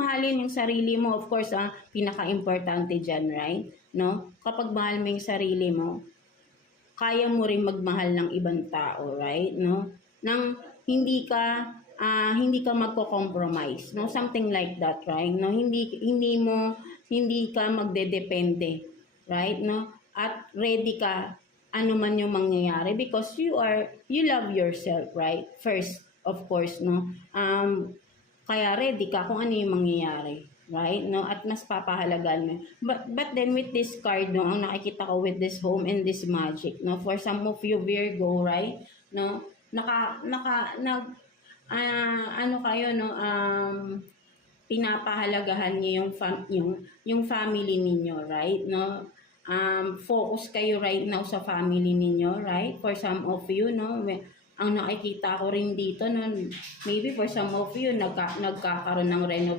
mahalin yung sarili mo, of course, pinaka-importante dyan, right? No? Kapag mahal mo yung sarili mo, kaya mo rin magmahal ng ibang tao, right? No? Nang hindi ka magko-compromise, no? Something like that, right? No? Hindi ka magdedepende, right? No? At ready ka ano man yung mangyayari because you love yourself, right? First, of course, no? Kaya ready ka kung ano yung mangyayari, right? No? At mas papahalagan mo. But then with this card, no, ang nakikita ko with this home and this magic, no, for some of you Virgo, right? No? Ano kayo, no, pinapahalagahan niyo yung family ninyo, right? No? Focus kayo right now sa family ninyo, right? For some of you, no, ang nakikita ko rin dito, no, maybe for some of you, nagkakaroon ng